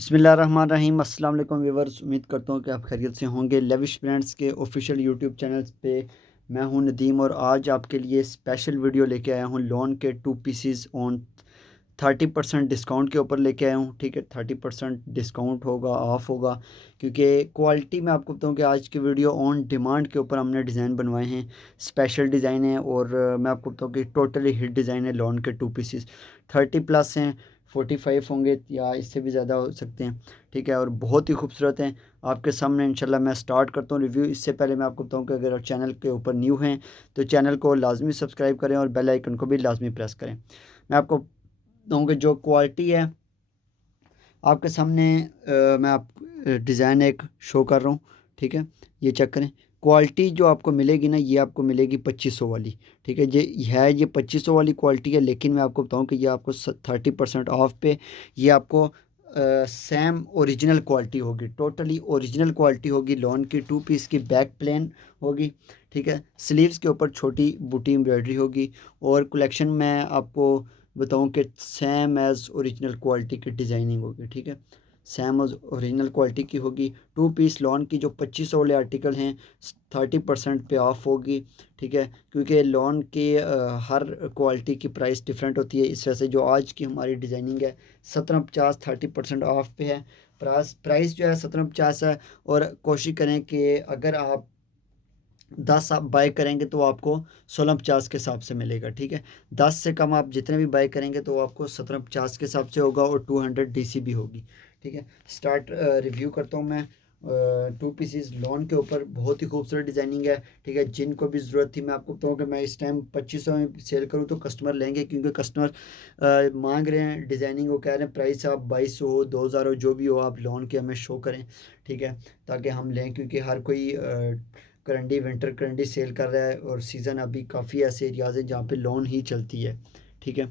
बिस्मिल्लाहिर्रहमानिर्रहीम। अस्सलाम वालेकुम व्यूअर्स, उम्मीद करता हूँ कि आप खैरियत से होंगे। लेविश ब्रांड्स के ऑफिशियल यूट्यूब चैनल पे मैं हूँ नदीम और आज आपके लिए स्पेशल वीडियो लेके आया हूँ। लॉन के 2 पीसीज ऑन 30% डिस्काउंट के ऊपर लेके आया हूँ। ठीक है, 30% डिस्काउंट होगा, ऑफ होगा, क्योंकि क्वालिटी मैं आपको बताऊँ कि आज की वीडियो ऑन डिमांड के ऊपर हमने डिज़ाइन बनवाए हैं। स्पेशल डिज़ाइन है और मैं आपको बताऊँ कि टोटली हिट डिज़ाइन है। लॉन के 2 पीसीज 30+ हैं, 45 होंगे या इससे भी ज़्यादा हो सकते हैं। ठीक है, और बहुत ही खूबसूरत हैं। आपके सामने इंशाल्लाह मैं स्टार्ट करता हूँ रिव्यू। इससे पहले मैं आपको बताऊँ कि अगर आप चैनल के ऊपर न्यू हैं तो चैनल को लाजमी सब्सक्राइब करें और बेल आइकन को भी लाजमी प्रेस करें। मैं आपको बताऊँ कि जो क्वालिटी है आपके सामने मैं आप डिज़ाइन एक शो कर रहा हूँ। ठीक है, ये चेक करें। क्वालिटी जो आपको मिलेगी ना, ये आपको मिलेगी 2500 वाली। ठीक है, ये 2500 वाली क्वालिटी है, लेकिन मैं आपको बताऊँ कि ये आपको 30% ऑफ पे ये आपको सेम ओरिजिनल क्वालिटी होगी। टोटली ओरिजिनल क्वालिटी होगी। लॉन की 2 पीस की बैक प्लेन होगी। ठीक है, स्लीव्स के ऊपर छोटी बूटी एम्ब्रॉयडरी होगी और कलेक्शन में आपको बताऊं कि सेम एज़ ओरिजिनल क्वालिटी की डिज़ाइनिंग होगी। ठीक है, सेम एज़ ओरिजिनल क्वालिटी की होगी। 2 पीस लॉन की जो 2500 वाले आर्टिकल हैं 30% पे ऑफ होगी। ठीक है, क्योंकि लॉन के हर क्वालिटी की प्राइस डिफरेंट होती है। इस वजह से जो आज की हमारी डिज़ाइनिंग है 1750 30% ऑफ पे है। प्राइस जो है 1750 है। और कोशिश करें कि अगर आप 10 आप बाय करेंगे तो आपको 1650 के हिसाब से मिलेगा। ठीक है, 10 से कम आप जितने भी बाय करेंगे तो आपको 1750 के हिसाब से होगा और 200 डीसी भी होगी। ठीक है, स्टार्ट रिव्यू करता हूँ मैं 2 पीसीज लॉन के ऊपर। बहुत ही खूबसूरत डिज़ाइनिंग है। ठीक है, जिनको भी ज़रूरत थी मैं आपको बताऊँ कि मैं इस टाइम 2500 में सेल करूँ तो कस्टमर लेंगे, क्योंकि कस्टमर मांग रहे हैं डिज़ाइनिंग। वो कह रहे हैं प्राइस आप 2200 हो 2000 हो जो भी हो आप लॉन के हमें शो करें। ठीक है, ताकि हम लें, क्योंकि हर कोई करंडी विंटर करंडी सेल कर रहा है और सीज़न अभी काफ़ी ऐसे एरियाज़ हैं जहाँ पे लोन ही चलती है। ठीक है,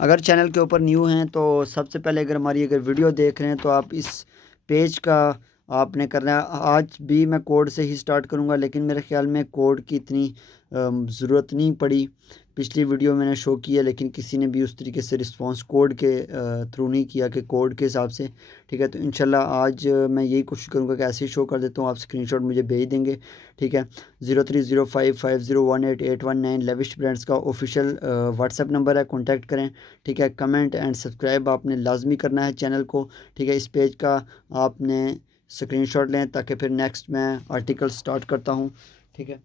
अगर चैनल के ऊपर न्यू हैं तो सबसे पहले अगर वीडियो देख रहे हैं तो आप इस पेज का आपने करना है। आज भी मैं कोड से ही स्टार्ट करूंगा, लेकिन मेरे ख्याल में कोड की इतनी ज़रूरत नहीं पड़ी। पिछली वीडियो मैंने शो किया लेकिन किसी ने भी उस तरीके से रिस्पांस कोड के थ्रू नहीं किया कि कोड के हिसाब से। ठीक है, तो इंशाल्लाह आज मैं यही कोशिश करूंगा कि ऐसे ही शो कर देता हूँ। आप स्क्रीनशॉट मुझे भेज देंगे। ठीक है, 0305501819 लेविश ब्रांड्स का ऑफिशियल व्हाट्सएप नंबर है, कॉन्टैक्ट करें। ठीक है, कमेंट एंड सब्सक्राइब आपने लाजमी करना है चैनल को। ठीक है, इस पेज का आपने स्क्रीनशॉट लें ताकि फिर नेक्स्ट मैं आर्टिकल स्टार्ट करता हूँ। ठीक है,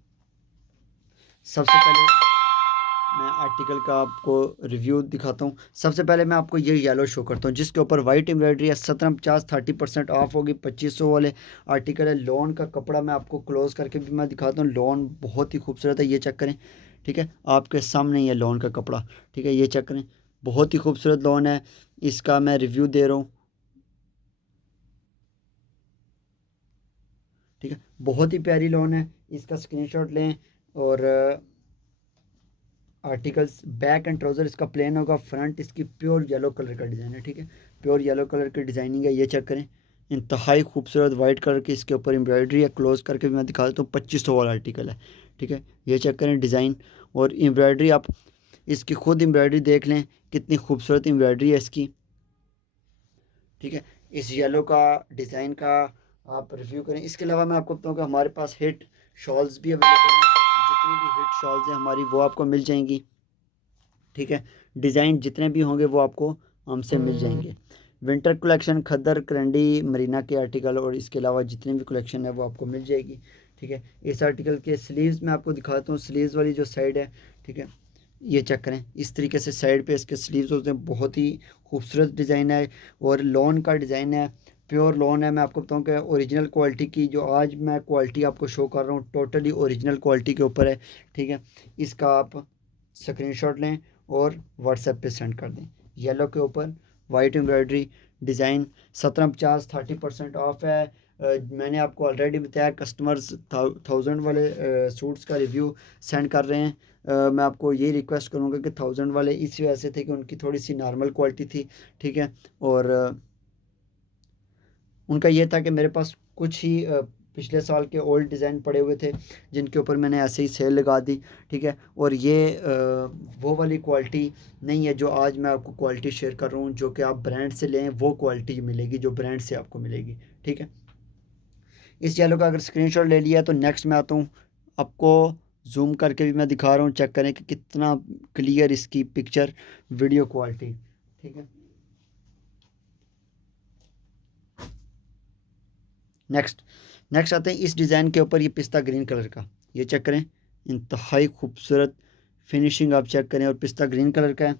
सबसे पहले मैं आर्टिकल का आपको रिव्यू दिखाता हूँ। सबसे पहले मैं आपको ये येलो शो करता हूँ जिसके ऊपर वाइट एम्ब्रॉयडरी है। 1750 30% ऑफ होगी। 2500 वाले आर्टिकल है। लॉन का कपड़ा मैं आपको क्लोज करके भी मैं दिखाता हूँ। लॉन बहुत ही खूबसूरत है, ये चेक करें। ठीक है, आपके सामने ही है लॉन का कपड़ा। ठीक है, ये चेक करें, बहुत ही खूबसूरत लॉन है। इसका मैं रिव्यू दे रहा हूँ। ठीक है, बहुत ही प्यारी लॉन है। इसका स्क्रीनशॉट लें और आर्टिकल्स बैक एंड ट्राउज़र इसका प्लेन होगा। फ्रंट इसकी प्योर येलो कलर का डिज़ाइन है। ठीक है, प्योर येलो कलर की डिज़ाइनिंग है, ये चेक करें। इंतहाई खूबसूरत वाइट कलर की इसके ऊपर एम्ब्रॉयडरी है। क्लोज करके भी मैं दिखा देता हूँ। 2500 वाला आर्टिकल है। ठीक है, ये चेक करें डिज़ाइन और एम्ब्रॉयडरी। आप इसकी खुद एम्ब्रॉयडरी देख लें, कितनी खूबसूरत एम्ब्रॉयडरी है इसकी। ठीक है, इस येलो का डिज़ाइन का आप रिव्यू करें। इसके अलावा मैं आपको बताऊँ कि हमारे पास हिट शॉल्स भी अवेलेबल हैं। जितनी भी हिट शॉल्स हैं हमारी वो आपको मिल जाएंगी। ठीक है, डिज़ाइन जितने भी होंगे वो आपको हमसे मिल जाएंगे। विंटर कलेक्शन खद्दर करंडी मरीना के आर्टिकल और इसके अलावा जितने भी कलेक्शन है वो आपको मिल जाएगी। ठीक है, इस आर्टिकल के स्लीव्स मैं आपको दिखाता हूँ। स्लीव्स वाली जो साइड है, ठीक है, ये चेक करें। इस तरीके से साइड पे इसके स्लीव्स होते हैं। बहुत ही खूबसूरत डिज़ाइन है और लॉन का डिज़ाइन है। प्योर लॉन है। मैं आपको बताऊं कि ओरिजिनल क्वालिटी की जो आज मैं क्वालिटी आपको शो कर रहा हूँ टोटली ओरिजिनल क्वालिटी के ऊपर है। ठीक है, इसका आप स्क्रीनशॉट लें और व्हाट्सएप पे सेंड कर दें। येलो के ऊपर वाइट एम्ब्रॉयडरी डिज़ाइन 1750 30% ऑफ है। मैंने आपको ऑलरेडी बताया कस्टमर्स 1000 वाले सूट्स का रिव्यू सेंड कर रहे हैं। मैं आपको ये रिक्वेस्ट करूँगा कि 1000 वाले इसी वजह से थे कि उनकी थोड़ी सी नॉर्मल क्वालिटी थी। ठीक है, और उनका ये था कि मेरे पास कुछ ही पिछले साल के ओल्ड डिज़ाइन पड़े हुए थे जिनके ऊपर मैंने ऐसे ही सेल लगा दी, ठीक है। और ये वो वाली क्वालिटी नहीं है जो आज मैं आपको क्वालिटी शेयर कर रहा हूँ, जो कि आप ब्रांड से लें वो क्वालिटी मिलेगी जो ब्रांड से आपको मिलेगी, ठीक है। इस येलो का अगर स्क्रीनशॉट ले लिया तो नेक्स्ट मैं आता हूँ, आपको जूम करके भी मैं दिखा रहा हूँ, चेक करें कि कितना क्लियर इसकी पिक्चर वीडियो क्वालिटी, ठीक है। नेक्स्ट नेक्स्ट आते हैं इस डिज़ाइन के ऊपर, ये पिस्ता ग्रीन कलर का, ये चेक करें, इंतहाई खूबसूरत फिनिशिंग आप चेक करें और पिस्ता ग्रीन कलर का है।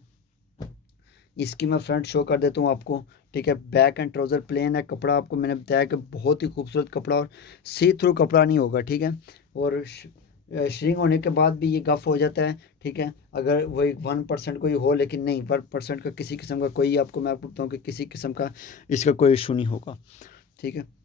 इसकी मैं फ्रंट शो कर देता हूँ आपको, ठीक है। बैक एंड ट्राउज़र प्लेन है, कपड़ा आपको मैंने बताया कि बहुत ही खूबसूरत कपड़ा और सी थ्रू कपड़ा नहीं होगा, ठीक है। और श्रिंक होने के बाद भी ये गफ हो जाता है, ठीक है। अगर वही 1% कोई हो, लेकिन नहीं 1% का किसी किस्म का कोई, आपको मैं आपको बताऊँ कि किसी किस्म का इसका कोई इशू नहीं होगा, ठीक है।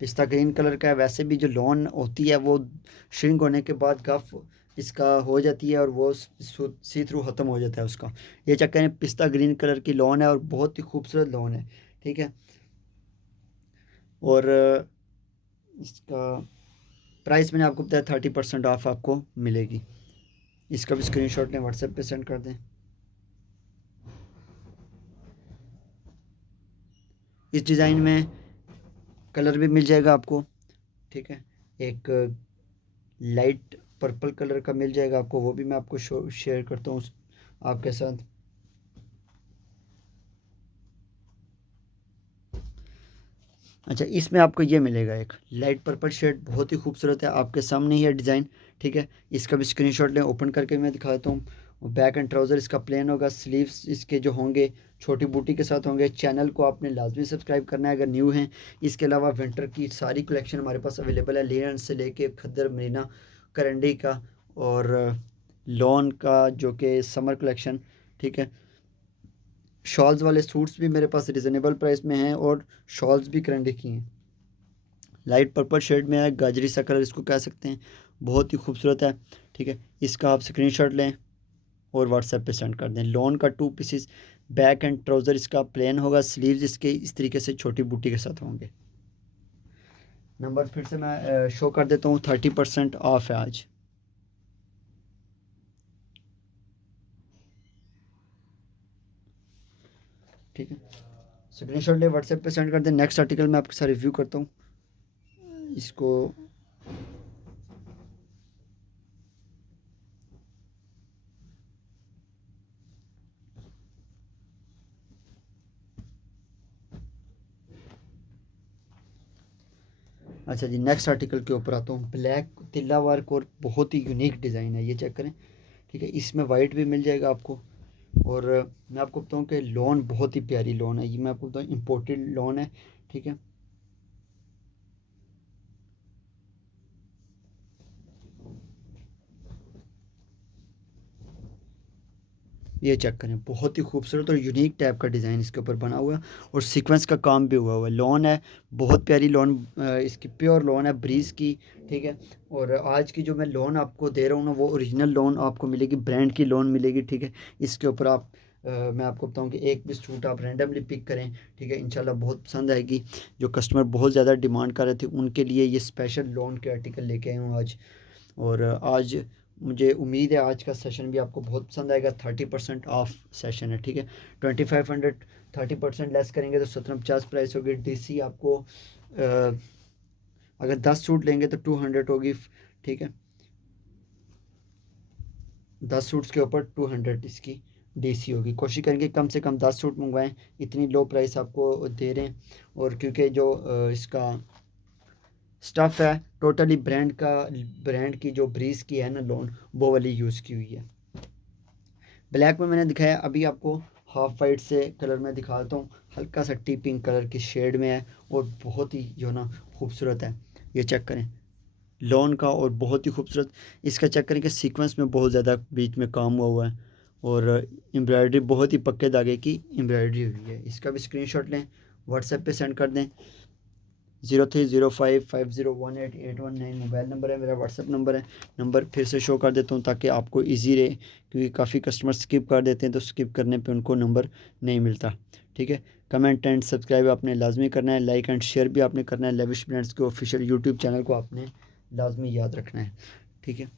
पिस्ता ग्रीन कलर का है, वैसे भी जो लॉन होती है वो श्रिंक होने के बाद गफ इसका हो जाती है और वो सी थ्रू ख़त्म हो जाता है उसका। ये चक्कर है, पिस्ता ग्रीन कलर की लॉन है और बहुत ही खूबसूरत लॉन है, ठीक है। और इसका प्राइस मैंने आपको बताया 30% ऑफ आपको मिलेगी। इसका भी स्क्रीनशॉट लें, व्हाट्सएप पे सेंड कर दें। इस डिज़ाइन में कलर भी मिल जाएगा आपको, ठीक है। एक लाइट पर्पल कलर का मिल जाएगा आपको, वो भी मैं आपको शेयर करता हूँ आपके साथ। अच्छा, इसमें आपको ये मिलेगा एक लाइट पर्पल शेड, बहुत ही खूबसूरत है, आपके सामने ही है डिज़ाइन, ठीक है। इसका भी स्क्रीनशॉट लें, ओपन करके मैं दिखाता हूँ। बैक एंड ट्राउज़र इसका प्लेन होगा, स्लीव्स इसके जो होंगे छोटी बूटी के साथ होंगे। चैनल को आपने लाजमी सब्सक्राइब करना है अगर न्यू हैं। इसके अलावा विंटर की सारी कलेक्शन हमारे पास अवेलेबल है, लेन से लेके खद्दर, मरीना, करंडी का और लॉन का जो कि समर कलेक्शन, ठीक है। शॉल्स वाले सूट्स भी मेरे पास रिजनेबल प्राइस में हैं और शॉल्स भी करंडी की हैं। लाइट पर्पल शेड में है, गाजरी सा कलर इसको कह सकते हैं, बहुत ही खूबसूरत है, ठीक है। इसका आप स्क्रीनशॉट लें और व्हाट्सएप पे सेंड कर दें। लॉन का 2 पीसेस, बैक एंड ट्राउज़र इसका प्लेन होगा, स्लीव्स इसके इस तरीके से छोटी बूटी के साथ होंगे। नंबर फिर से मैं शो कर देता हूँ, 30% ऑफ है आज। ठीक है, स्क्रीनशॉट ले व्हाट्सएप पे सेंड कर दें। नेक्स्ट आर्टिकल मैं आपके साथ रिव्यू करता हूँ इसको। अच्छा जी, नेक्स्ट आर्टिकल के ऊपर आता हूँ। ब्लैक तिल्ला वर्क और बहुत ही यूनिक डिज़ाइन है, ये चेक करें, ठीक है। इसमें वाइट भी मिल जाएगा आपको। और मैं आपको बताऊँ कि लॉन बहुत ही प्यारी लॉन है, ये मैं आपको बताऊँ इम्पोर्टेड लॉन है, ठीक है। ये चेक करें, बहुत ही खूबसूरत और यूनिक टाइप का डिज़ाइन इसके ऊपर बना हुआ है और सीक्वेंस का काम भी हुआ है। लॉन है, बहुत प्यारी लॉन, इसकी प्योर लॉन है ब्रीज की, ठीक है। और आज की जो मैं लॉन आपको दे रहा हूँ ना, वो ओरिजिनल लॉन आपको मिलेगी, ब्रांड की लॉन मिलेगी, ठीक है। इसके ऊपर आप मैं आपको बताऊं कि एक भी सूट आप रैंडमली पिक करें, ठीक है, इंशाल्लाह बहुत पसंद आएगी। जो कस्टमर बहुत ज़्यादा डिमांड कर रहे थे उनके लिए ये स्पेशल लॉन के आर्टिकल लेके आए हूँ आज। और आज मुझे उम्मीद है आज का सेशन भी आपको बहुत पसंद आएगा। 30% ऑफ सेशन है, ठीक है। 2500 30% लेस करेंगे तो 1750 प्राइस होगी। डीसी आपको अगर 10 सूट लेंगे तो 200 होगी, ठीक है। 10 सूट्स के ऊपर 200 इसकी डीसी होगी। कोशिश करेंगे कम से कम 10 सूट मंगवाएं, इतनी लो प्राइस आपको दे रहे हैं। और क्योंकि जो इसका स्टफ़ है टोटली ब्रांड का, ब्रांड की जो ब्रीज की है ना लॉन, वो वाली यूज़ की हुई है। ब्लैक में मैंने दिखाया, अभी आपको हाफ वाइट से कलर में दिखाता हूँ, हल्का सा टी पिंक कलर की शेड में है और बहुत ही जो ना खूबसूरत है। ये चेक करें लॉन का, और बहुत ही खूबसूरत इसका चेक करें कि सीक्वेंस में बहुत ज़्यादा बीच में काम हुआ है और एम्ब्रॉयडरी बहुत ही पक्के धागे की एम्ब्रॉयडरी हुई है। इसका भी स्क्रीनशॉट लें, व्हाट्सएप पे सेंड कर दें। 0305501881 मोबाइल नंबर है मेरा, व्हाट्सएप नंबर है। नंबर फिर से शो कर देता हूँ ताकि आपको इजी रहे, क्योंकि काफ़ी कस्टमर स्किप कर देते हैं तो स्किप करने पे उनको नंबर नहीं मिलता, ठीक है। कमेंट एंड सब्सक्राइब आपने लाजमी करना है, लाइक एंड शेयर भी आपने करना है। लेविश ब्रांड्स के ऑफिशियल यूट्यूब चैनल को आपने लाजमी याद रखना है, ठीक है।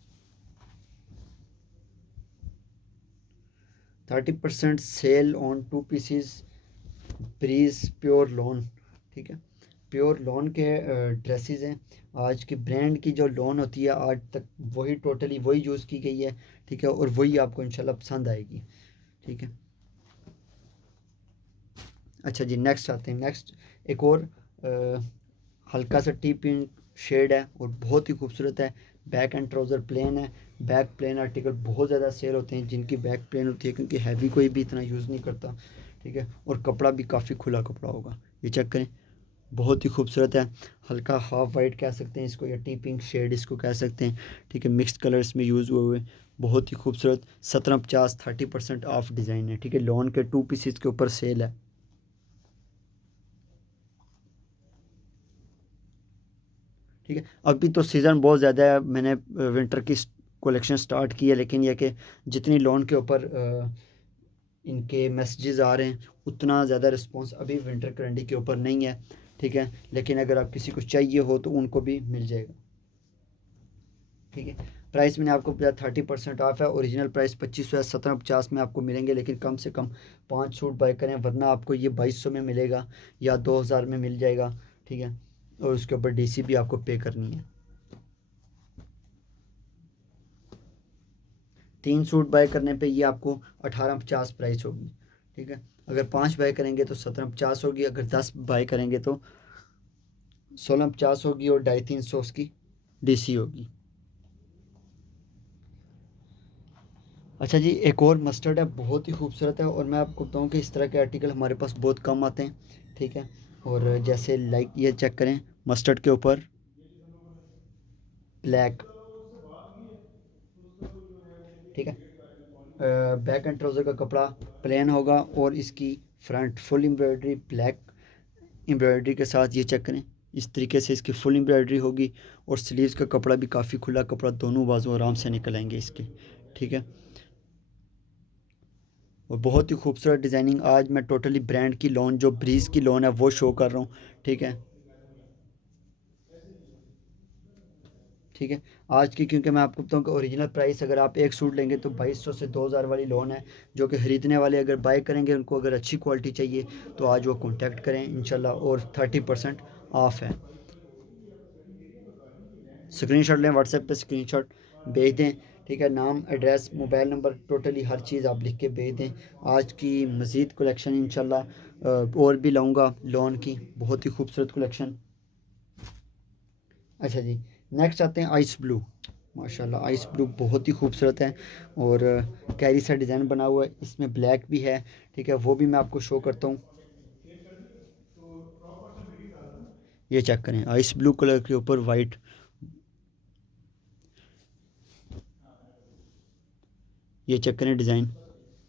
30% sale on 2 pieces breeze pure lawn, ठीक है। प्योर लॉन के ड्रेसेस हैं। आज की ब्रांड की जो लॉन होती है आज तक वही टोटली वही यूज़ की गई है, ठीक है, और वही आपको इंशाल्लाह पसंद आएगी, ठीक है। अच्छा जी, नेक्स्ट आते हैं। नेक्स्ट एक और हल्का सा टी पिंक शेड है और बहुत ही खूबसूरत है। बैक एंड ट्राउज़र प्लेन है। बैक प्लेन आर्टिकल बहुत ज़्यादा सेल होते हैं जिनकी बैक प्लेन होती है, क्योंकि हैवी कोई भी इतना यूज़ नहीं करता, ठीक है। और कपड़ा भी काफ़ी खुला कपड़ा होगा। ये चेक करें, बहुत ही खूबसूरत है। हल्का हाफ वाइट कह सकते हैं इसको, या टी पिंक शेड इसको कह सकते हैं, ठीक है। मिक्स्ड कलर्स में यूज़ हुए हुए, बहुत ही खूबसूरत। 1750 30% ऑफ डिज़ाइन है, ठीक है। लॉन के 2 पीसीस के ऊपर सेल है, ठीक है। अभी तो सीज़न बहुत ज़्यादा है, मैंने विंटर की कलेक्शन स्टार्ट की है, लेकिन यह कि जितनी लॉन के ऊपर इनके मैसेजेस आ रहे हैं उतना ज़्यादा रिस्पांस अभी विंटर कैलेंडर के ऊपर नहीं है, ठीक है। लेकिन अगर आप किसी को चाहिए हो तो उनको भी मिल जाएगा, ठीक है। प्राइस मैंने आपको बताया 30% ऑफ है। ओरिजिनल प्राइस 2500 है, 1750 में आपको मिलेंगे, लेकिन कम से कम 5 सूट बाय करें, वरना आपको ये 2200 में मिलेगा या 2000 में मिल जाएगा, ठीक है। और उसके ऊपर डीसी भी आपको पे करनी है। 3 सूट बाय करने पे ये आपको 1850 प्राइस होगी, ठीक है। अगर 5 बाय करेंगे तो 1750 होगी, अगर 10 बाय करेंगे तो 1650 होगी, और 250-300 उसकी डीसी होगी। अच्छा जी, एक और मस्टर्ड है, बहुत ही खूबसूरत है, और मैं आपको बताऊं कि इस तरह के आर्टिकल हमारे पास बहुत कम आते हैं, ठीक है। और जैसे लाइक ये चेक करें, मस्टर्ड के ऊपर ब्लैक, ठीक है। बैक एंड ट्राउज़र का कपड़ा प्लेन होगा, और इसकी front full embroidery black embroidery के साथ, ये चेक करें, इस तरीके से इसकी फुल एम्ब्रॉयडरी होगी। और स्लीव्स का कपड़ा भी काफ़ी खुला कपड़ा, दोनों बाजू आराम से निकल आएंगे इसके, ठीक है। और बहुत ही खूबसूरत डिज़ाइनिंग। आज मैं टोटली ब्रांड की लोन, जो ब्रीज की लोन है वो शो कर रहा हूँ, ठीक है, ठीक है। आज की, क्योंकि मैं आपको बताऊँ कि ओरिजिनल प्राइस अगर आप एक सूट लेंगे तो 2200 से 2000 वाली लोन है, जो कि ख़रीदने वाले अगर बाय करेंगे उनको अगर अच्छी क्वालिटी चाहिए तो आज वो कॉन्टैक्ट करें इंशाल्लाह। और 30% ऑफ है। स्क्रीनशॉट लें, व्हाट्सएप पे स्क्रीनशॉट भेज दें, ठीक है। नाम, एड्रेस, मोबाइल नंबर, टोटली हर चीज़ आप लिख के भेज दें। आज की मज़ीद कलेक्शन इंशाल्लाह और भी लाऊंगा लोन की, बहुत ही खूबसूरत कलेक्शन। अच्छा जी, नेक्स्ट आते हैं आइस ब्लू। माशाल्लाह आइस ब्लू बहुत ही खूबसूरत है, और कैरी सा डिज़ाइन बना हुआ है, इसमें ब्लैक भी है, ठीक है। वो भी मैं आपको शो करता हूँ। ये चेक करें, आइस ब्लू कलर के ऊपर वाइट, ये चेक करें डिज़ाइन,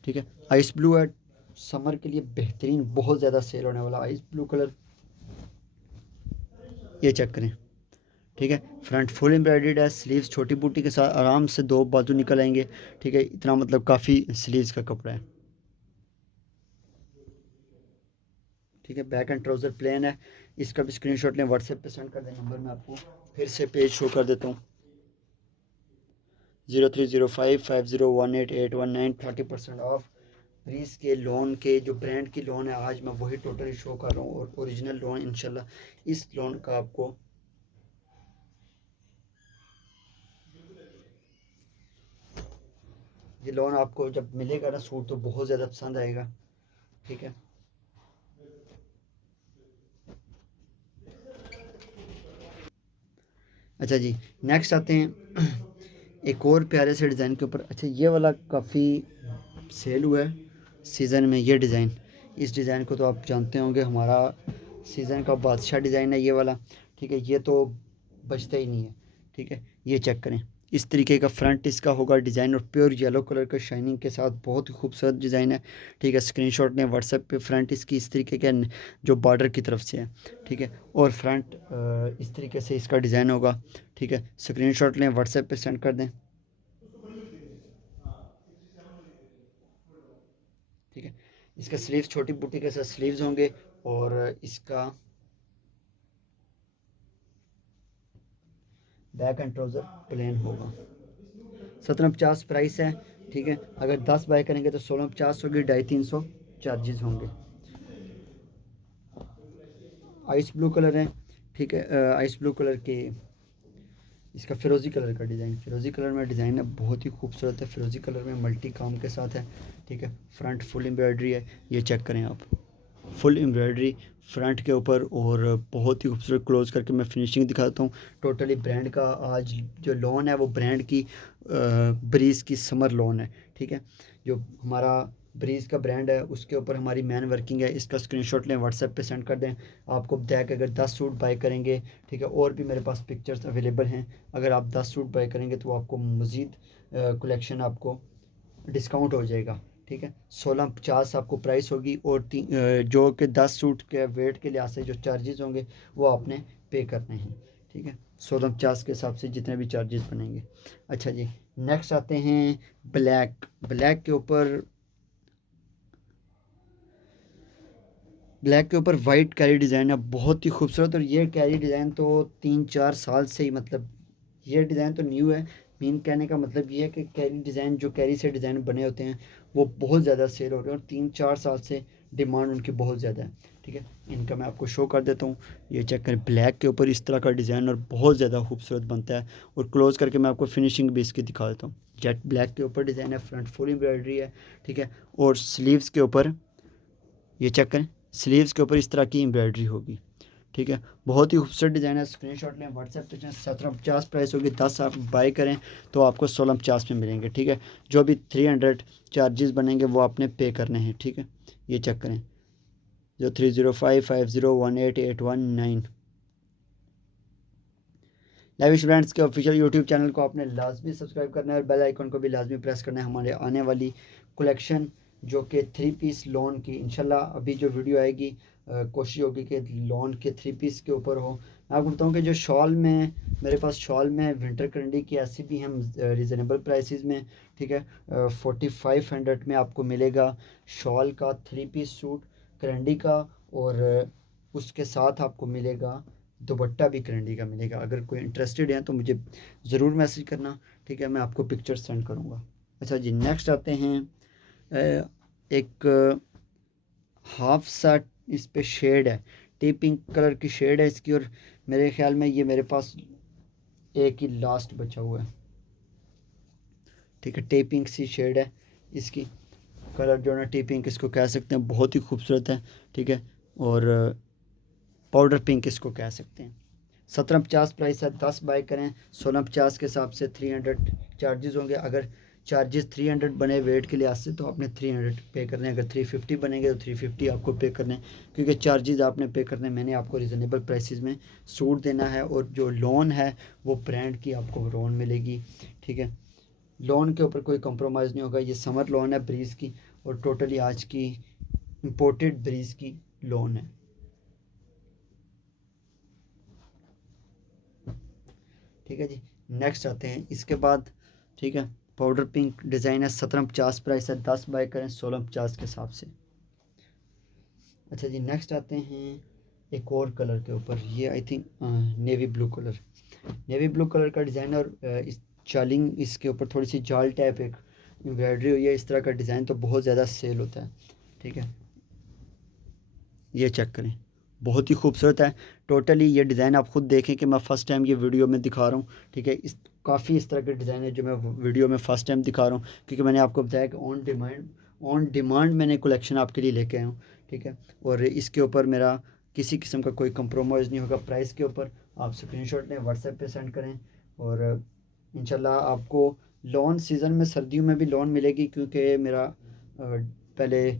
ठीक है। आइस ब्लू है, समर के लिए बेहतरीन, बहुत ज़्यादा सेल होने वाला आइस ब्लू कलर। ये चेक करें, ठीक है। फ्रंट फुल एम्ब्रॉयडर्ड है, स्लीव्स छोटी बूटी के साथ आराम से दो बाजू निकल आएंगे, ठीक है। इतना मतलब काफ़ी स्लीव्स का कपड़ा है, ठीक है। बैक एंड ट्राउज़र प्लेन है। इसका भी स्क्रीनशॉट लें, व्हाट्सएप पे सेंड कर दें। नंबर मैं आपको फिर से पेज शो कर देता हूँ, 0305501881 30% ऑफ। प्लीज़ के लोन के जो ब्रांड की लोन है आज मैं वही टोटली शो कर रहा हूँ, और ओरिजिनल लोन इंशाल्लाह इस लोन का आपको, ये लोन आपको जब मिलेगा ना सूट तो बहुत ज़्यादा पसंद आएगा, ठीक है। अच्छा जी, नेक्स्ट आते हैं एक और प्यारे से डिज़ाइन के ऊपर। अच्छा, ये वाला काफ़ी सेल हुआ है सीज़न में, ये डिज़ाइन, इस डिज़ाइन को तो आप जानते होंगे, हमारा सीज़न का बादशाह डिज़ाइन है ये वाला, ठीक है। ये तो बचता ही नहीं है, ठीक है। ये चेक करें, इस तरीके का फ्रंट इसका होगा डिज़ाइन, और प्योर येलो कलर का शाइनिंग के साथ बहुत ही खूबसूरत डिज़ाइन है, ठीक है। स्क्रीनशॉट ने व्हाट्सएप पे, फ्रंट इसकी इस तरीके के जो बॉर्डर की तरफ से है, ठीक है। और फ्रंट इस तरीके से इसका डिज़ाइन होगा, ठीक है। स्क्रीनशॉट लें, व्हाट्सएप पे सेंड कर दें, ठीक है। इसका स्लीव्स छोटी बूटी के साथ स्लीव्स होंगे और इसका बैक एंड ट्राउज़र प्लेन होगा। 1750 प्राइस है, ठीक है। अगर 10 बाय करेंगे तो 1650 होगी, 250-300 चार्जेस होंगे। आइस ब्लू कलर है, ठीक है। आइस ब्लू कलर के इसका फिरोज़ी कलर का डिज़ाइन, फिरोज़ी कलर में डिज़ाइन है, बहुत ही खूबसूरत है। फिरोज़ी कलर में मल्टी काम के साथ है, ठीक है। फ्रंट फुल एम्ब्रॉयडरी है, ये चेक करें आप, फुल एम्ब्रॉयडरी फ्रंट के ऊपर। और बहुत ही खूबसूरत क्लोज करके मैं फिनिशिंग दिखाता हूँ। टोटली ब्रांड का आज जो लॉन है वो ब्रांड की ब्रीज़ की समर लॉन है, ठीक है। जो हमारा ब्रीज़ का ब्रांड है उसके ऊपर हमारी मैन वर्किंग है। इसका स्क्रीनशॉट लें, व्हाट्सएप पे सेंड कर दें। आपको बताया कि अगर 10 सूट बाय करेंगे, ठीक है, और भी मेरे पास पिक्चर्स अवेलेबल हैं। अगर आप 10 सूट बाय करेंगे तो आपको मज़ीद कलेक्शन आपको डिस्काउंट हो जाएगा, ठीक है। 1650 आपको प्राइस होगी और जो कि 10 सूट के वेट के लिहाज से जो चार्जेस होंगे वो आपने पे करने हैं, ठीक है। 1650 के हिसाब से जितने भी चार्जेस बनेंगे। अच्छा जी, नेक्स्ट आते हैं ब्लैक। ब्लैक के ऊपर ब्लैक के ऊपर वाइट कैरी डिज़ाइन है, बहुत ही खूबसूरत। और ये कैरी डिज़ाइन तो 3-4 साल से ही, मतलब ये डिज़ाइन तो न्यू है। मीन कहने का मतलब ये है कि कैरी डिज़ाइन, जो कैरी से डिज़ाइन बने होते हैं वो बहुत ज़्यादा सेल हो रहे हैं और 3-4 साल से डिमांड उनकी बहुत ज़्यादा है, ठीक है। इनका मैं आपको शो कर देता हूँ, ये चेक करें। ब्लैक के ऊपर इस तरह का डिज़ाइन और बहुत ज़्यादा खूबसूरत बनता है। और क्लोज़ करके मैं आपको फिनिशिंग भी इसकी दिखा देता हूँ। जेट ब्लैक के ऊपर डिज़ाइन है, फ्रंट फुल एम्ब्रॉयडरी है, ठीक है। और स्लीव्स के ऊपर ये चेक करें, स्लीव्स के ऊपर इस तरह की एम्ब्रॉयडरी होगी, ठीक है। बहुत ही खूबसूरत डिज़ाइन है, स्क्रीनशॉट लें, व्हाट्सएप पे 1750 प्राइस होगी। 10 आप बाय करें तो आपको 1650 में मिलेंगे, ठीक है। जो भी 300 चार्जेस बनेंगे वो आपने पे करने हैं, ठीक है। ये चेक करें, जो 3055018819 लेविश ब्रांड्स के ऑफिशियल यूट्यूब चैनल को आपने लाजमी सब्सक्राइब करना है और बेल आइकन को भी लाजमी प्रेस करना है। हमारे आने वाली कलेक्शन जो कि 3 पीस लॉन की, इंशाल्लाह अभी जो वीडियो आएगी कोशिश होगी कि लॉन के 3 पीस के ऊपर हो। मैं आपको बताऊँ कि जो शॉल में मेरे पास शॉल में विंटर करंडी की ऐसी भी हम रिजनेबल प्राइसेस में, ठीक है। 4500 में आपको मिलेगा शॉल का 3 पीस सूट करंडी का। और उसके साथ आपको मिलेगा दुपट्टा भी करंडी का मिलेगा। अगर कोई इंटरेस्टेड है तो मुझे ज़रूर मैसेज करना, ठीक है, मैं आपको पिक्चर सेंड करूँगा। अच्छा जी, नेक्स्ट आते हैं एक हाफ सा, इस पे शेड है, टी पिंक कलर की शेड है इसकी। और मेरे ख्याल में ये मेरे पास एक ही लास्ट बचा हुआ है, ठीक है। टी पिंक सी शेड है इसकी, कलर जो है ना टी पिंक इसको कह सकते हैं, बहुत ही खूबसूरत है, ठीक है। और पाउडर पिंक इसको कह सकते हैं। 1750 प्राइस है, 10 बाय करें 1650 के हिसाब से 300 चार्जेस होंगे। अगर चार्जेस 300 बने वेट के लिहाज से तो आपने 300 पे करने हैं। अगर 350 बनेंगे तो 350 आपको पे करने हैं, क्योंकि चार्जेस आपने पे करने हैं। मैंने आपको रिजनेबल प्राइसेस में सूट देना है। और जो लोन है वो ब्रांड की आपको लोन मिलेगी, ठीक है। लोन के ऊपर कोई कंप्रोमाइज़ नहीं होगा। ये समर लोन है ब्रीज़ की, और टोटली आज की इम्पोर्टेड ब्रीज़ की लोन है, ठीक है जी। नेक्स्ट आते हैं इसके बाद, ठीक है। पाउडर पिंक डिज़ाइन है, 1750 प्राइस है, 10 बाय करें 1650 के हिसाब से। अच्छा जी, नेक्स्ट आते हैं एक और कलर के ऊपर, ये I think navy blue colour, navy blue colour का डिज़ाइन। और इस चालिंग इसके ऊपर थोड़ी सी जाल टाइप एक एम्ब्रॉयडरी हुई है। इस तरह का डिज़ाइन तो बहुत ज़्यादा सेल होता है, ठीक है। ये चेक करें, बहुत ही खूबसूरत है। टोटली ये डिज़ाइन आप ख़ुद देखें कि मैं फ़र्स्ट टाइम ये वीडियो में दिखा रहा हूँ, ठीक है। काफ़ी इस तरह के डिज़ाइन है जो मैं वीडियो में फ़र्स्ट टाइम दिखा रहा हूँ, क्योंकि मैंने आपको बताया कि ऑन डिमांड मैंने कलेक्शन आपके लिए लेके आया हूँ, ठीक है। और इसके ऊपर मेरा किसी किस्म का कोई कंप्रोमाइज़ नहीं होगा। प्राइस के ऊपर आप स्क्रीनशॉट लें, व्हाट्सएप पे सेंड करें। और इंशाल्लाह आपको लोन सीज़न में, सर्दियों में भी लोन मिलेगी, क्योंकि मेरा पहले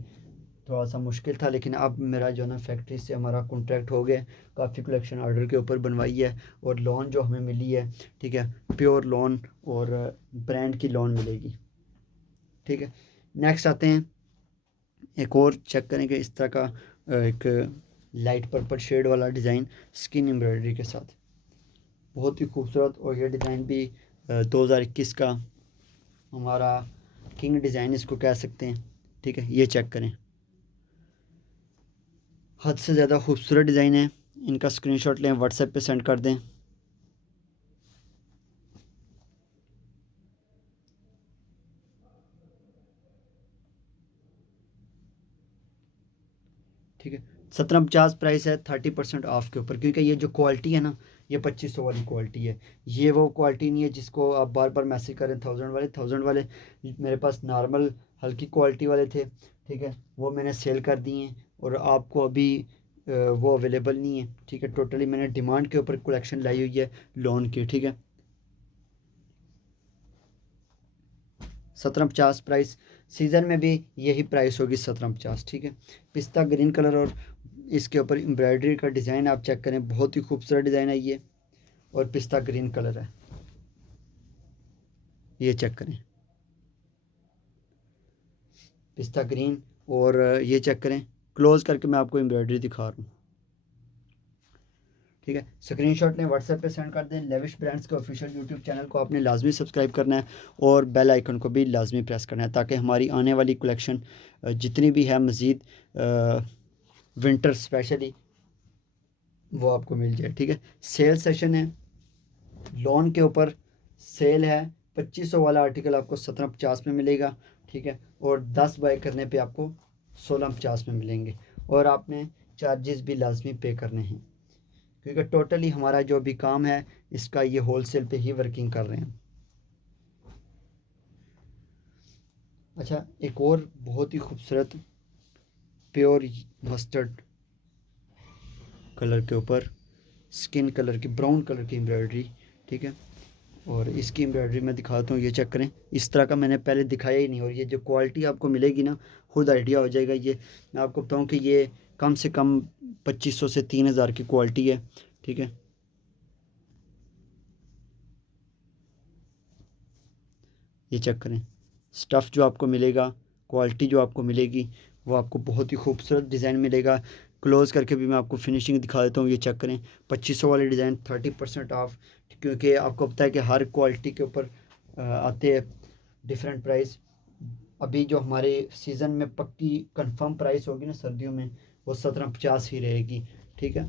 थोड़ा सा मुश्किल था, लेकिन अब मेरा जो है ना फैक्ट्री से हमारा कॉन्ट्रैक्ट हो गया। काफ़ी कलेक्शन ऑर्डर के ऊपर बनवाई है और लोन जो हमें मिली है, ठीक है, प्योर लोन और ब्रांड की लोन मिलेगी, ठीक है। नेक्स्ट आते हैं एक और, चेक करेंगे इस तरह का एक लाइट पर्पल शेड वाला डिज़ाइन स्किन एम्ब्रॉयडरी के साथ, बहुत ही खूबसूरत। और ये डिज़ाइन भी 2021 का हमारा किंग डिज़ाइन इसको कह सकते हैं, ठीक है। ये चेक करें, हद से ज़्यादा खूबसूरत डिज़ाइन है। इनका स्क्रीनशॉट लें, व्हाट्सएप पे सेंड कर दें। ठीक है, 1750 प्राइस है 30% ऑफ के ऊपर, क्योंकि ये जो क्वालिटी है ना, ये 2500 वाली क्वालिटी है। ये वो क्वालिटी नहीं है जिसको आप बार बार मैसेज करें 1000 वाले मेरे पास नॉर्मल हल्की क्वालिटी वाले थे। ठीक है, वो मैंने सेल कर दिए हैं और आपको अभी वो अवेलेबल नहीं है। ठीक है, टोटली मैंने डिमांड के ऊपर कलेक्शन लाई हुई है लोन की। ठीक है, 1750 प्राइस, सीज़न में भी यही प्राइस होगी 1750। ठीक है, पिस्ता ग्रीन कलर और इसके ऊपर एम्ब्रॉयडरी का डिज़ाइन आप चेक करें, बहुत ही खूबसूरत डिज़ाइन है ये, और पिस्ता ग्रीन कलर है, ये चेक करें पिस्ता ग्रीन। और ये चेक करें, क्लोज करके मैं आपको एम्ब्रॉयडरी दिखा रहा हूँ। ठीक है, स्क्रीनशॉट लें, व्हाट्सएप पे सेंड कर दें। लेविश ब्रांड्स के ऑफिशियल यूट्यूब चैनल को आपने लाजमी सब्सक्राइब करना है और बेल आइकन को भी लाजमी प्रेस करना है, ताकि हमारी आने वाली कलेक्शन जितनी भी है मज़ीद विंटर स्पेशली वो आपको मिल जाए। ठीक है, सेल सेशन है लोन के ऊपर, सेल है। 2500 वाला आर्टिकल आपको 1750 में मिलेगा। ठीक है, और 10 बाय करने पे आपको 1650 में मिलेंगे, और आपने चार्जेस भी लाजमी पे करने हैं, क्योंकि टोटली हमारा जो भी काम है इसका ये होलसेल पे ही वर्किंग कर रहे हैं। अच्छा, एक और बहुत ही खूबसूरत प्योर मस्टर्ड कलर के ऊपर स्किन कलर की, ब्राउन कलर की एम्ब्रॉयडरी। ठीक है, और इसकी एम्ब्रॉयडरी मैं दिखाता हूँ, ये चेक करें। इस तरह का मैंने पहले दिखाया ही नहीं, और ये जो क्वालिटी आपको मिलेगी ना, खुद आइडिया हो जाएगा। ये मैं आपको बताऊँ कि ये कम से कम 2500 से 3000 की क्वालिटी है। ठीक है, ये चेक करें, स्टफ़ जो आपको मिलेगा, क्वालिटी जो आपको मिलेगी, वो आपको बहुत ही खूबसूरत डिज़ाइन मिलेगा। क्लोज़ करके भी मैं आपको फिनिशिंग दिखा देता हूँ, ये चेक करें। 2500 वाले डिज़ाइन 30% ऑफ, क्योंकि आपको पता है कि हर क्वालिटी के ऊपर आते हैं डिफरेंट प्राइस। अभी जो हमारे सीज़न में पक्की कंफर्म प्राइस होगी ना सर्दियों में, वो 1750 ही रहेगी। ठीक है,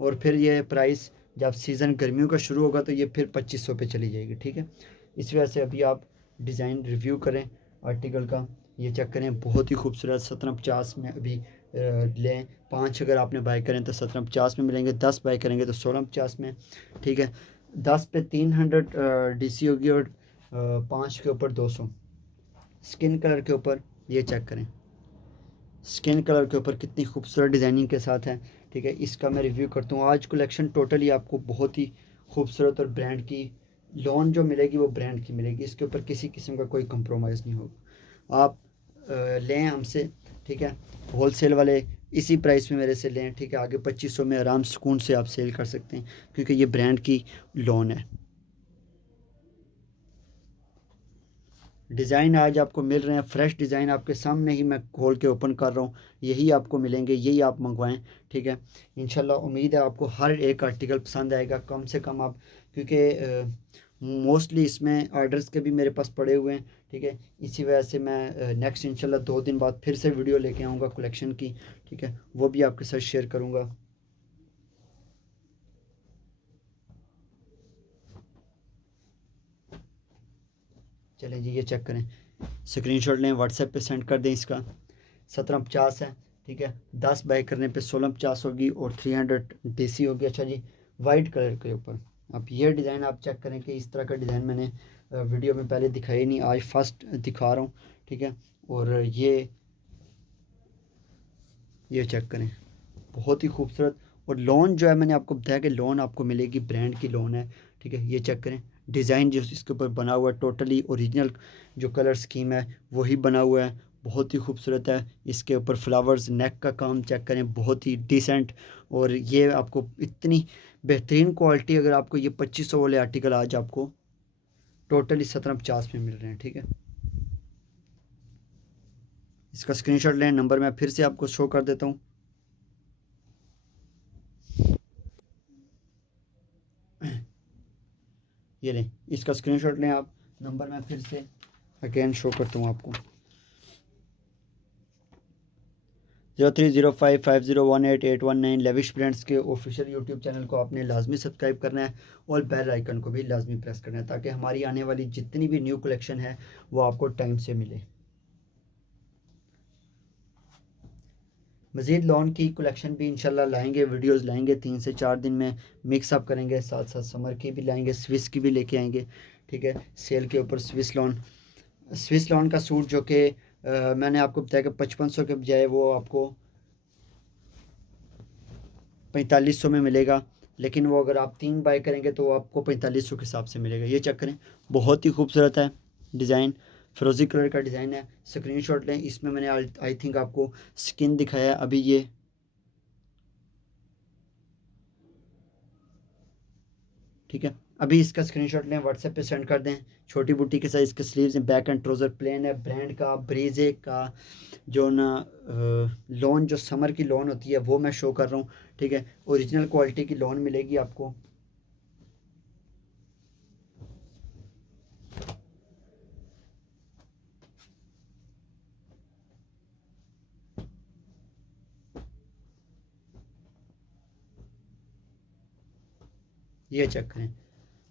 और फिर ये प्राइस जब सीज़न गर्मियों का शुरू होगा तो ये फिर 2500 पे चली जाएगी। ठीक है, इस वजह से अभी आप डिज़ाइन रिव्यू करें आर्टिकल का, ये चेक करें, बहुत ही खूबसूरत 1750 में अभी लें। 5 अगर आपने बाय करें तो 1750 में मिलेंगे, 10 बाय करेंगे तो 1650 में। ठीक है, 10 पे 300 डीसी होगी, और 5 के ऊपर 200। स्किन कलर के ऊपर ये चेक करें, स्किन कलर के ऊपर कितनी खूबसूरत डिज़ाइनिंग के साथ है। ठीक है, इसका मैं रिव्यू करता हूँ। आज कलेक्शन टोटली आपको बहुत ही खूबसूरत और ब्रांड की लॉन जो मिलेगी वो ब्रांड की मिलेगी, इसके ऊपर किसी किस्म का कोई कंप्रोमाइज़ नहीं होगा। आप लें हमसे। ठीक है, होलसेल वाले इसी प्राइस में मेरे से लें। ठीक है, आगे 2500 में आराम सुकून से आप सेल कर सकते हैं, क्योंकि ये ब्रांड की लॉन है। डिज़ाइन आज आपको मिल रहे हैं फ्रेश डिज़ाइन, आपके सामने ही मैं खोल के ओपन कर रहा हूँ, यही आपको मिलेंगे, यही आप मंगवाएं। ठीक है, इंशाल्लाह उम्मीद है आपको हर एक आर्टिकल पसंद आएगा। कम से कम आप, क्योंकि मोस्टली इसमें ऑर्डर्स के भी मेरे पास पड़े हुए हैं। ठीक है, इसी वजह से मैं नेक्स्ट इंशाल्लाह 2 दिन बाद फिर से वीडियो लेके आऊँगा कलेक्शन की। ठीक है, वो भी आपके साथ शेयर करूँगा। चलें जी, ये चेक करें, स्क्रीनशॉट लें, व्हाट्सएप पे सेंड कर दें इसका। 1750 है। ठीक है, 10 बाय करने पे 1650 होगी, और 300 डीसी होगी। अच्छा जी, वाइट कलर के ऊपर आप ये डिज़ाइन आप चेक करें, कि इस तरह का डिज़ाइन मैंने वीडियो में पहले दिखाई नहीं, आज फर्स्ट दिखा रहा हूँ। ठीक है, और ये चेक करें, बहुत ही खूबसूरत। और लोन जो है, मैंने आपको बताया कि लोन आपको मिलेगी, ब्रांड की लोन है। ठीक है, ये चेक करें, डिज़ाइन जो इसके ऊपर बना हुआ है टोटली ओरिजिनल जो कलर स्कीम है वही बना हुआ है, बहुत ही खूबसूरत है। इसके ऊपर फ्लावर्स, नेक का काम चेक करें, बहुत ही डिसेंट। और ये आपको इतनी बेहतरीन क्वालिटी, अगर आपको ये 2500 वाले आर्टिकल आज आपको टोटली 1750 में मिल रहे हैं। ठीक है, इसका स्क्रीनशॉट लें, नंबर मैं फिर से आपको शो कर देता हूँ। ये लें, इसका स्क्रीनशॉट लें आप, नंबर मैं फिर से अगेन शो करता हूँ आपको। 0305501881 लेविश ब्रांड्स के ऑफिशियल यूट्यूब चैनल को आपने लाजमी सब्सक्राइब करना है और बेल आइकन को भी लाजमी प्रेस करना है ताकि हमारी आने वाली जितनी भी न्यू कलेक्शन है वो आपको टाइम से मिले। मज़ीद लॉन की कलेक्शन भी इंशाल्लाह लाएंगे, वीडियोस लाएंगे 3 से 4 दिन में, मिक्स अप करेंगे, साथ साथ समर की भी लाएंगे, स्विस की भी लेके आएंगे। ठीक है, सेल के ऊपर स्विस लॉन का सूट जो कि मैंने आपको बताया कि 5500 के बजाय वो आपको 4500 में मिलेगा, लेकिन वो अगर आप 3 बाय करेंगे तो वो आपको 4500 के हिसाब से मिलेगा। ये चेक करें, बहुत ही खूबसूरत है डिज़ाइन, फिरोज़ी कलर का डिज़ाइन है। स्क्रीनशॉट लें, इसमें मैंने आई थिंक आपको स्किन दिखाया है अभी। ये ठीक है, अभी इसका स्क्रीनशॉट लें, व्हाट्सएप पे सेंड कर दें। छोटी बूटी के साथ इसके स्लीव्स हैं, बैक एंड ट्राउज़र प्लेन है, ब्रांड का ब्रीजे का जो ना लोन, जो समर की लोन होती है वो मैं शो कर रहा हूँ। ठीक है, ओरिजिनल क्वालिटी की लोन मिलेगी आपको। ये चेक करें,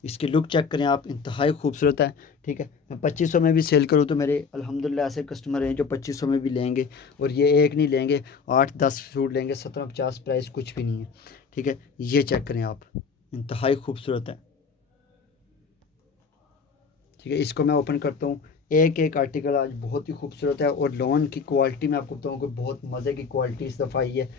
इसकी लुक चेक करें आप, इंतहाई खूबसूरत है। ठीक है, मैं 2500 में भी सेल करूँ तो मेरे अल्हम्दुलिल्लाह ऐसे कस्टमर हैं जो 2500 में भी लेंगे, और ये एक नहीं लेंगे, 8-10 सूट लेंगे। 1750 प्राइस कुछ भी नहीं है। ठीक है, ये चेक करें आप, इंतहाई खूबसूरत है। ठीक है, इसको मैं ओपन करता हूँ। एक एक आर्टिकल आज बहुत ही खूबसूरत है, और लॉन की क्वालिटी मैं आपको बताऊँ कि बहुत मज़े की क्वालिटी इस दफ़ा आई है।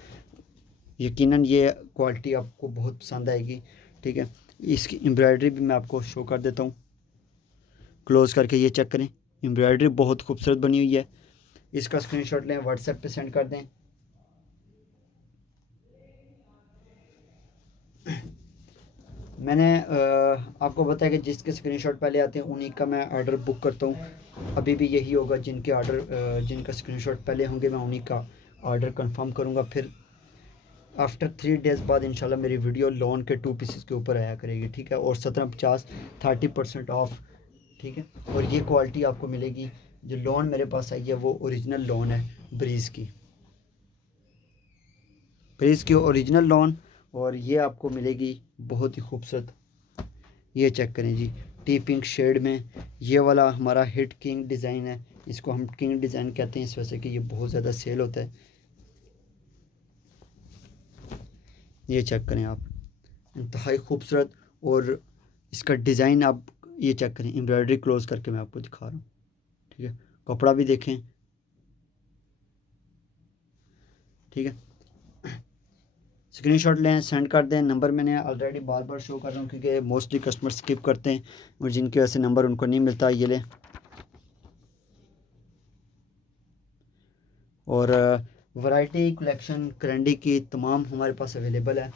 यकीनन ये क्वालिटी आपको बहुत पसंद आएगी। ठीक है, इसकी एम्ब्रॉयडरी भी मैं आपको शो कर देता हूँ क्लोज़ करके। ये चेक करें, एम्ब्रॉयडरी बहुत खूबसूरत बनी हुई है। इसका स्क्रीनशॉट लें, व्हाट्सएप पे सेंड कर दें। मैंने आपको बताया कि जिसके स्क्रीनशॉट पहले आते हैं उन्हीं का मैं ऑर्डर बुक करता हूँ। अभी भी यही होगा, जिनके ऑर्डर जिनका स्क्रीनशॉट पहले होंगे मैं उन्हीं का ऑर्डर कंफर्म करूँगा। फिर आफ्टर 3 डेज़ बाद इंशाल्लाह मेरी वीडियो लॉन के 2 पीसेस के ऊपर आया करेगी। ठीक है, और 1750 30% ऑफ। ठीक है, और ये क्वालिटी आपको मिलेगी। जो लॉन मेरे पास आई है वो ओरिजिनल लॉन है, ब्रीज़ की ओरिजिनल लॉन, और ये आपको मिलेगी बहुत ही खूबसूरत। ये चेक करें जी, टी पिंक शेड में। ये वाला हमारा हिट किंग डिज़ाइन है, इसको हम किंग डिज़ाइन कहते हैं इस वजह से कि ये बहुत ज़्यादा सेल होता है। ये चेक करें आप, इंतहाई खूबसूरत। और इसका डिज़ाइन आप ये चेक करें, एम्ब्रॉयडरी क्लोज करके मैं आपको दिखा रहा हूँ। ठीक है, कपड़ा भी देखें। ठीक है, स्क्रीनशॉट लें, सेंड कर दें। नंबर मैंने ऑलरेडी बार बार शो कर रहा हूँ क्योंकि मोस्टली कस्टमर स्किप करते हैं और जिनकी वजह से नंबर उनको नहीं मिलता। ये लें, और वैरायटी कलेक्शन करंडी की तमाम हमारे पास अवेलेबल है।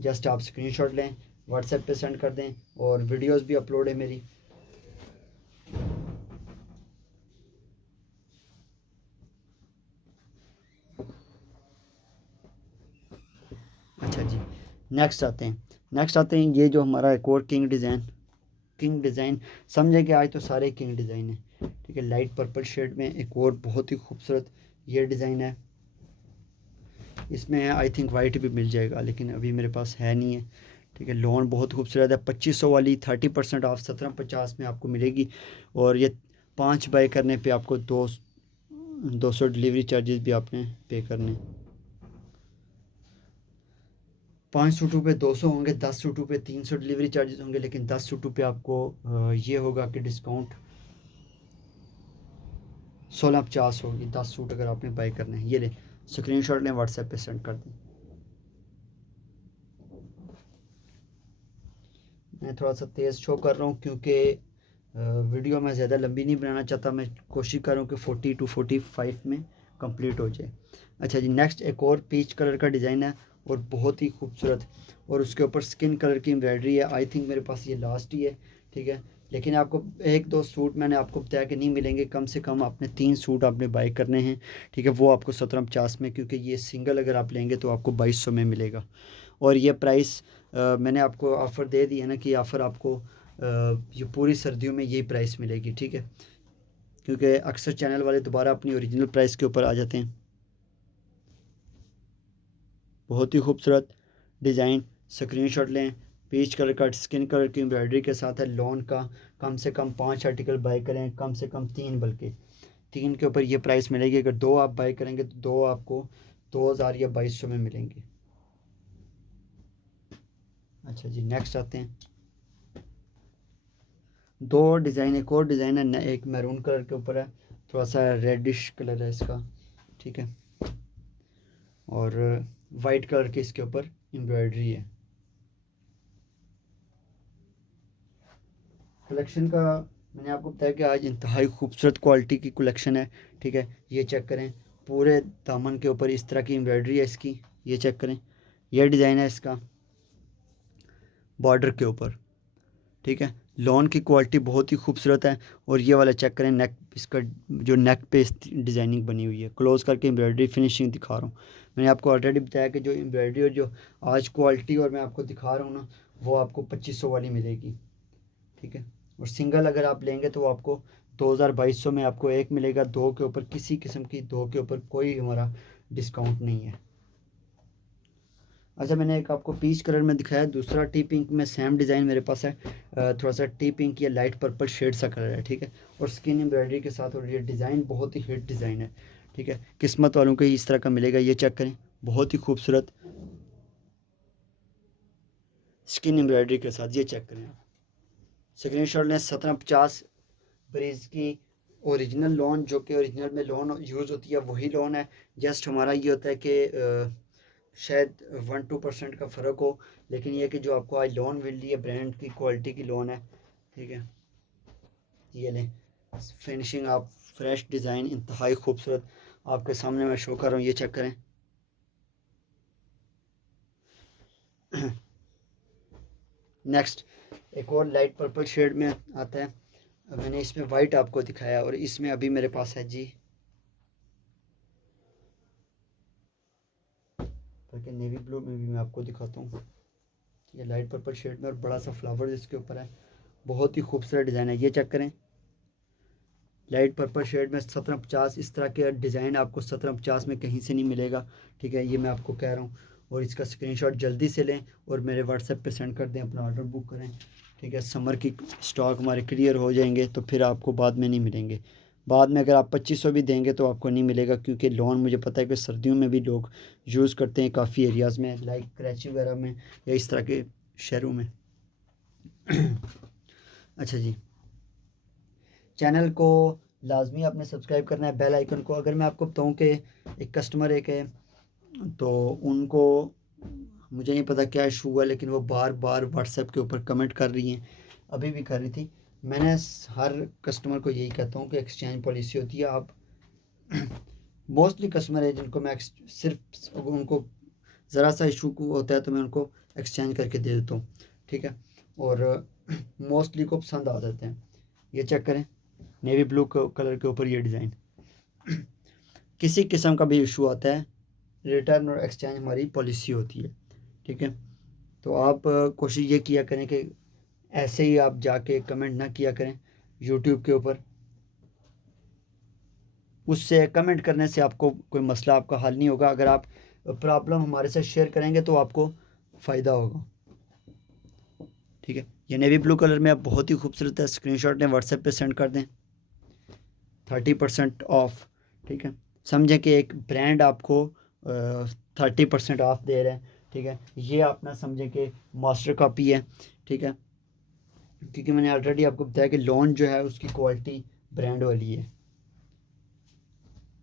जस्ट आप स्क्रीनशॉट लें, व्हाट्सएप पे सेंड कर दें, और वीडियोस भी अपलोड है मेरी। अच्छा जी, नेक्स्ट आते हैं ये जो हमारा एक और किंग डिज़ाइन समझे कि आज तो सारे किंग डिज़ाइन हैं। ठीक है, लाइट पर्पल शेड में एक और बहुत ही खूबसूरत ये डिज़ाइन है। इसमें आई थिंक वाइट भी मिल जाएगा, लेकिन अभी मेरे पास है नहीं है। ठीक है, लोन बहुत खूबसूरत है। 2500 वाली 30% ऑफ 1750 में आपको मिलेगी, और ये 5 बाय करने पे आपको 200 डिलीवरी चार्जेस भी आपने पे करने। 5 सूटों पे 200 होंगे, 10 सूटों पे 300 डिलीवरी चार्जेस होंगे, लेकिन 10 सूटों पे आपको ये होगा कि डिस्काउंट 1650 होगी 10 सूट अगर आपने बाय करना है। ये ले, स्क्रीनशॉट लें, व्हाट्सएप पे सेंड कर दें। मैं थोड़ा सा तेज़ शो कर रहा हूँ क्योंकि वीडियो मैं ज़्यादा लंबी नहीं बनाना चाहता। मैं कोशिश कर रहा हूँ कि 40 to 45 में कंप्लीट हो जाए। अच्छा जी, नेक्स्ट एक और पीच कलर का डिज़ाइन है और बहुत ही खूबसूरत, और उसके ऊपर स्किन कलर की एम्ब्रॉयडरी है। आई थिंक मेरे पास ये लास्ट ही है। ठीक है, लेकिन आपको 1-2 सूट मैंने आपको बताया कि नहीं मिलेंगे, कम से कम आपने 3 सूट आपने बाय करने हैं। ठीक है, वो आपको 1750 में, क्योंकि ये सिंगल अगर आप लेंगे तो आपको 2200 में मिलेगा। और ये प्राइस मैंने आपको ऑफ़र दे दिया ना कि ऑफ़र आपको ये पूरी सर्दियों में यही प्राइस मिलेगी। ठीक है, क्योंकि अक्सर चैनल वाले दोबारा अपनी ओरिजिनल प्राइस के ऊपर आ जाते हैं। बहुत ही खूबसूरत डिज़ाइन। स्क्रीनशॉट लें। पीच कलर का स्किन कलर की एम्ब्रॉयडरी के साथ है लॉन का। कम से कम 5 आर्टिकल बाई करें, कम से कम 3, बल्कि 3 के ऊपर ये प्राइस मिलेगी। अगर 2 आप बाई करेंगे तो 2 आपको 2000 या 2200 में मिलेंगी। अच्छा जी, नेक्स्ट आते हैं। दो डिज़ाइन, एक और डिज़ाइन है, एक मैरून कलर के ऊपर है, थोड़ा सा रेडिश कलर है इसका, ठीक है, और वाइट कलर की इसके ऊपर एम्ब्रॉयडरी है। कलेक्शन का मैंने आपको बताया कि आज इंतहाई खूबसूरत क्वालिटी की कलेक्शन है, ठीक है। ये चेक करें, पूरे दामन के ऊपर इस तरह की एम्ब्रॉयडरी है इसकी। ये चेक करें, यह डिज़ाइन है इसका बॉर्डर के ऊपर, ठीक है। लॉन की क्वालिटी बहुत ही खूबसूरत है। और ये वाला चेक करें, नेक, इसका जो नेक पे इस डिज़ाइनिंग बनी हुई है। क्लोज करके एम्ब्रॉयडरी फिनिशिंग दिखा रहा हूँ। मैंने आपको ऑलरेडी बताया कि जो एम्ब्रॉयडरी और जो आज क्वालिटी और मैं आपको दिखा रहा हूँ ना, वो आपको 2500 वाली मिलेगी, ठीक है। और सिंगल अगर आप लेंगे तो आपको 2200 में आपको एक मिलेगा। दो के ऊपर किसी किस्म की, दो के ऊपर कोई हमारा डिस्काउंट नहीं है। अच्छा, मैंने एक आपको पीच कलर में दिखाया, दूसरा टी पिंक में सेम डिज़ाइन मेरे पास है। थोड़ा सा टी पिंक या लाइट पर्पल शेड सा कलर है, ठीक है, और स्किन एम्ब्रॉयडरी के साथ। और ये डिज़ाइन बहुत ही हिट डिज़ाइन है, ठीक है। किस्मत वालों को ही इस तरह का मिलेगा। ये चेक करें, बहुत ही खूबसूरत स्किन एम्ब्रॉयडरी के साथ। ये चेक करें आप, स्क्रीन शॉट लें। 1750 ब्रीज की ओरिजिनल लोन, जो कि ओरिजिनल में लोन यूज़ होती है वही लोन है। जस्ट हमारा ये होता है कि शायद 1-2% का फ़र्क हो, लेकिन ये कि जो आपको आज लोन मिल रही है ब्रांड की क्वालिटी की लोन है, ठीक है। ये लें, फिनिशिंग आप, फ्रेश डिज़ाइन, इंतहाई खूबसूरत आपके सामने मैं शो कर रहा हूँ। ये चेक करें। नेक्स्ट एक और लाइट पर्पल शेड में आता है। मैंने इसमें वाइट आपको दिखाया और इसमें अभी मेरे पास है जी, बल्कि नेवी ब्लू में भी मैं आपको दिखाता हूँ। ये लाइट पर्पल शेड में और बड़ा सा फ्लावर इसके ऊपर है। बहुत ही खूबसूरत डिज़ाइन है। ये चेक करें, लाइट पर्पल शेड में 1750। इस तरह के डिज़ाइन आपको 1750 में कहीं से नहीं मिलेगा, ठीक है। ये मैं आपको कह रहा हूँ। और इसका स्क्रीनशॉट जल्दी से लें और मेरे व्हाट्सएप पे सेंड कर दें, अपना ऑर्डर बुक करें, ठीक है। समर की स्टॉक हमारे क्लियर हो जाएंगे तो फिर आपको बाद में नहीं मिलेंगे। बाद में अगर आप 2500 भी देंगे तो आपको नहीं मिलेगा, क्योंकि लोन मुझे पता है कि सर्दियों में भी लोग यूज़ करते हैं काफ़ी एरियाज़ में, लाइक कराची वगैरह में या इस तरह के शहरों में। अच्छा जी, चैनल को लाजमी आपने सब्सक्राइब करना है, बेल आइकन को। अगर मैं आपको बताऊं कि एक कस्टमर एक है, तो उनको, मुझे नहीं पता क्या इशू हुआ, लेकिन वो बार बार व्हाट्सएप के ऊपर कमेंट कर रही हैं, अभी भी कर रही थी। मैंने हर कस्टमर को यही कहता हूँ कि एक्सचेंज पॉलिसी होती है। आप मोस्टली कस्टमर है जिनको मैं सिर्फ उनको ज़रा सा इशू होता है तो मैं उनको एक्सचेंज करके दे देता हूँ, ठीक है। और मोस्टली को पसंद आ जाते हैं। ये चेक करें, नेवी ब्लू कलर के ऊपर ये डिज़ाइन। किसी किस्म का भी इशू आता है, रिटर्न और एक्सचेंज हमारी पॉलिसी होती है, ठीक है। तो आप कोशिश ये किया करें कि ऐसे ही आप जाके कमेंट ना किया करें यूट्यूब के ऊपर। उससे कमेंट करने से आपको कोई मसला आपका हल नहीं होगा। अगर आप प्रॉब्लम हमारे साथ शेयर करेंगे तो आपको फ़ायदा होगा, ठीक है। ये नेवी ब्लू कलर में आप बहुत ही खूबसूरत है। स्क्रीनशॉट लें, व्हाट्सएप पे सेंड कर दें। 30% ऑफ, ठीक है। समझें कि एक ब्रांड आपको 30% ऑफ दे रहे हैं, ठीक है। ये अपना समझें कि मास्टर कॉपी है, ठीक है, क्योंकि मैंने ऑलरेडी आपको बताया कि लोन जो है उसकी क्वालिटी ब्रांड वाली है।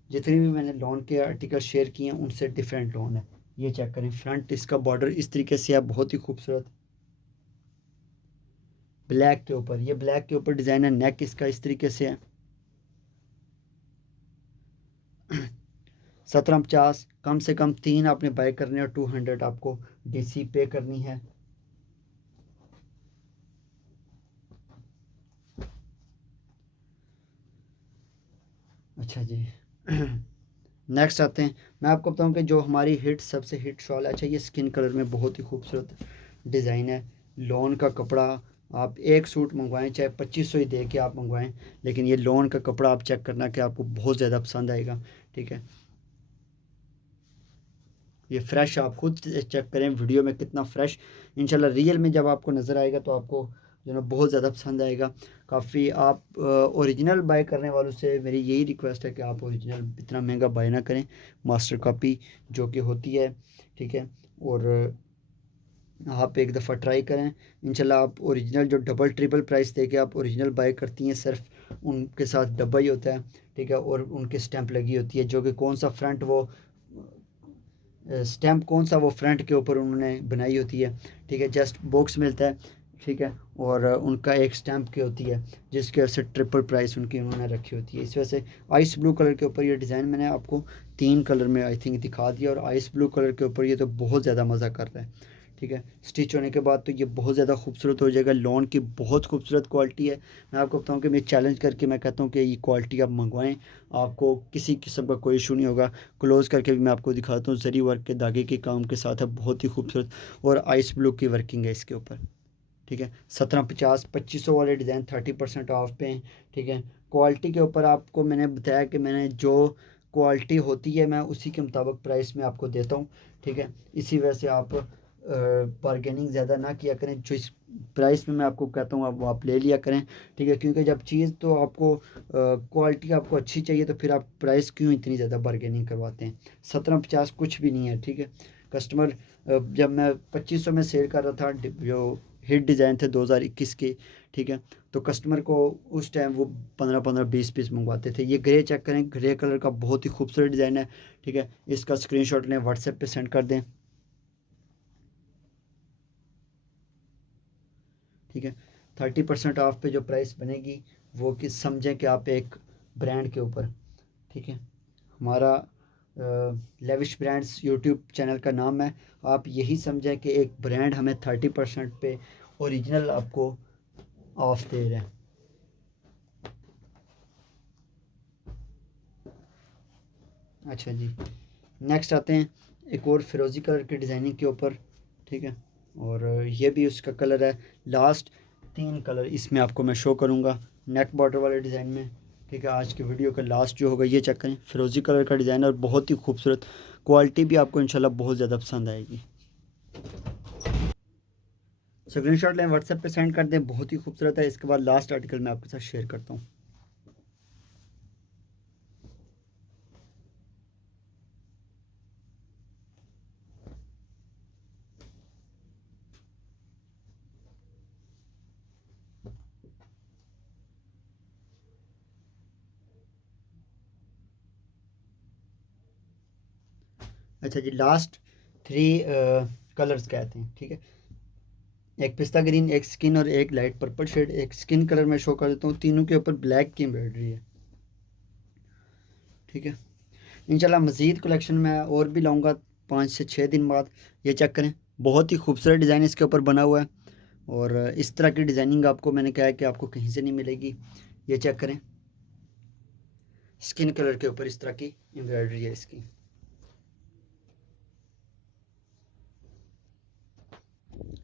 जितने भी मैंने लोन के आर्टिकल शेयर किए हैं उनसे डिफरेंट लोन है। ये चेक करें, फ्रंट इसका बॉर्डर इस तरीके से है, बहुत ही खूबसूरत ब्लैक के ऊपर। ये ब्लैक के ऊपर डिज़ाइन है। नेक इसका इस तरीके से है। 1750, कम से कम 3 आपने बाय करने और 200 आपको डीसी पे करनी है। अच्छा जी, नेक्स्ट आते हैं। मैं आपको बताऊं कि जो हमारी हिट, सबसे हिट शॉल है, अच्छा ये स्किन कलर में बहुत ही खूबसूरत डिज़ाइन है। लॉन का कपड़ा, आप एक सूट मंगवाएं चाहे 2500 ही दे के आप मंगवाएं, लेकिन ये लॉन का कपड़ा आप चेक करना कि आपको बहुत ज़्यादा पसंद आएगा, ठीक है। ये फ्रेश आप खुद चेक करें वीडियो में कितना फ्रेश, इंशाल्लाह रियल में जब आपको नज़र आएगा तो आपको जो ना बहुत ज़्यादा पसंद आएगा। काफ़ी आप ओरिजिनल बाय करने वालों से मेरी यही रिक्वेस्ट है कि आप ओरिजिनल इतना महंगा बाय ना करें, मास्टर कॉपी जो कि होती है, ठीक है। और आप एक दफ़ा ट्राई करें, इंशाल्लाह आप ओरिजिनल जो डबल ट्रिपल प्राइस दे के आप ओरिजिनल बाय करती हैं, सिर्फ उनके साथ डब्बा ही होता है, ठीक है, और उनके स्टैंप लगी होती है, जो कि कौन सा फ्रंट वो स्टैम्प कौन सा वो फ्रंट के ऊपर उन्होंने बनाई होती है, ठीक है, जस्ट बॉक्स मिलता है, ठीक है, और उनका एक स्टैम्प की होती है जिसकी वजह से ट्रिपल प्राइस उनकी उन्होंने रखी होती है। इस वजह से आइस ब्लू कलर के ऊपर ये डिज़ाइन मैंने आपको 3 कलर में आई थिंक दिखा दिया, और आइस ब्लू कलर के ऊपर ये तो बहुत ज़्यादा मज़ा कर रहा है, ठीक है। स्टिच होने के बाद तो ये बहुत ज़्यादा खूबसूरत हो जाएगा, लॉन की बहुत खूबसूरत क्वालिटी है। मैं आपको बताऊं कि मैं चैलेंज करके मैं कहता हूं कि ये क्वालिटी आप मंगवाएं, आपको किसी किस्म का कोई इशू नहीं होगा। क्लोज़ करके भी मैं आपको दिखाता हूँ, जरी वर्क के धागे के काम के साथ है, बहुत ही खूबसूरत, और आइस ब्लू की वर्किंग है इसके ऊपर, ठीक है। 1750 2500 वाले डिज़ाइन 30% ऑफ पे हैं, ठीक है। क्वालिटी के ऊपर आपको मैंने बताया कि मैंने जो क्वालिटी होती है मैं उसी के मुताबिक प्राइस में आपको देता हूँ, ठीक है। इसी वजह से आप बारगेनिंग ज़्यादा ना किया करें, जो इस प्राइस में मैं आपको कहता हूँ आप वो आप ले लिया करें, ठीक है। क्योंकि जब चीज़ तो आपको क्वालिटी आपको अच्छी चाहिए तो फिर आप प्राइस क्यों इतनी ज़्यादा बारगेनिंग करवाते हैं। 1750 कुछ भी नहीं है, ठीक है। कस्टमर जब मैं 2500 में सेल कर रहा था, जो हिट डिज़ाइन थे 2021 के, ठीक है, तो कस्टमर को उस टाइम वो 15-15 20 मंगवाते थे। ये ग्रे चेक करें, ग्रे कलर का बहुत ही खूबसूरत डिज़ाइन है, ठीक है। इसका स्क्रीनशॉट लें, व्हाट्सएप पे सेंड कर दें, ठीक है। 30% ऑफ पे जो प्राइस बनेगी वो कि समझें कि आप एक ब्रांड के ऊपर, ठीक है। हमारा लेविश ब्रांड्स यूट्यूब चैनल का नाम है, आप यही समझें कि एक ब्रांड हमें 30% पे ओरिजिनल आपको ऑफ दे रहे हैं। अच्छा जी, नेक्स्ट आते हैं एक और फिरोज़ी कलर की डिज़ाइनिंग के ऊपर, ठीक है। और ये भी उसका कलर है, लास्ट 3 कलर इसमें आपको मैं शो करूँगा नेक बॉर्डर वाले डिज़ाइन में, ठीक है। आज की वीडियो का लास्ट जो होगा ये चेक करें, फिरोज़ी कलर का डिज़ाइन और बहुत ही खूबसूरत क्वालिटी भी आपको इंशाल्लाह बहुत ज़्यादा पसंद आएगी। स्क्रीनशॉट लें, व्हाट्सएप पे सेंड कर दें, बहुत ही खूबसूरत है। इसके बाद लास्ट आर्टिकल मैं आपके साथ शेयर करता हूँ। अच्छा जी, लास्ट 3 कलर्स कहते हैं, ठीक है। एक पिस्ता ग्रीन, एक स्किन और एक लाइट पर्पल शेड। एक स्किन कलर में शो कर देता हूँ, तीनों के ऊपर ब्लैक की एम्ब्रॉयडरी है, ठीक है। इंशाल्लाह मज़ीद कलेक्शन मैं और भी लाऊंगा 5 से 6 दिन बाद। ये चेक करें, बहुत ही खूबसूरत डिज़ाइन इसके ऊपर बना हुआ है, और इस तरह की डिज़ाइनिंग आपको मैंने कहा है कि आपको कहीं से नहीं मिलेगी। ये चेक करें, स्किन कलर के ऊपर इस तरह की एम्ब्रॉयडरी है इसकी।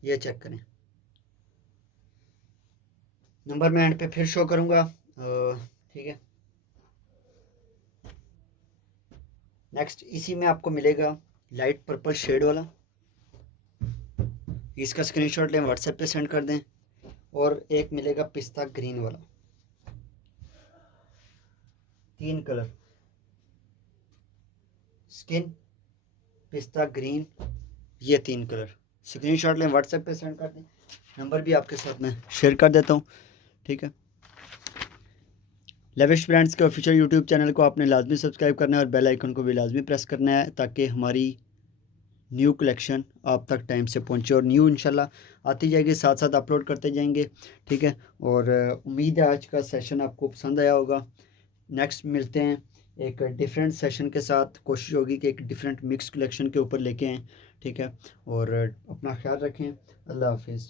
ये चेक करें, नंबर मैं एंड पे फिर शो करूँगा, ठीक है। नेक्स्ट इसी में आपको मिलेगा लाइट पर्पल शेड वाला, इसका स्क्रीनशॉट लें, व्हाट्सएप पे सेंड कर दें। और एक मिलेगा पिस्ता ग्रीन वाला, 3 कलर, स्किन, पिस्ता ग्रीन, ये 3 कलर। स्क्रीनशॉट लें, व्हाट्सएप पे सेंड कर दें, नंबर भी आपके साथ मैं शेयर कर देता हूँ, ठीक है। लेविश ब्रांड्स के ऑफिशियल यूट्यूब चैनल को आपने लाजमी सब्सक्राइब करना है और बेल आइकन को भी लाजमी प्रेस करना है, ताकि हमारी न्यू कलेक्शन आप तक टाइम से पहुंचे, और न्यू इंशाल्लाह आती जाएगी, साथ साथ अपलोड करते जाएंगे, ठीक है। और उम्मीद है आज का सेशन आपको पसंद आया होगा। नेक्स्ट मिलते हैं एक डिफरेंट सेशन के साथ, कोशिश होगी कि एक डिफरेंट मिक्स कलेक्शन के ऊपर लेके आएँ, ठीक है। और अपना ख्याल रखें, अल्लाह हाफिज़।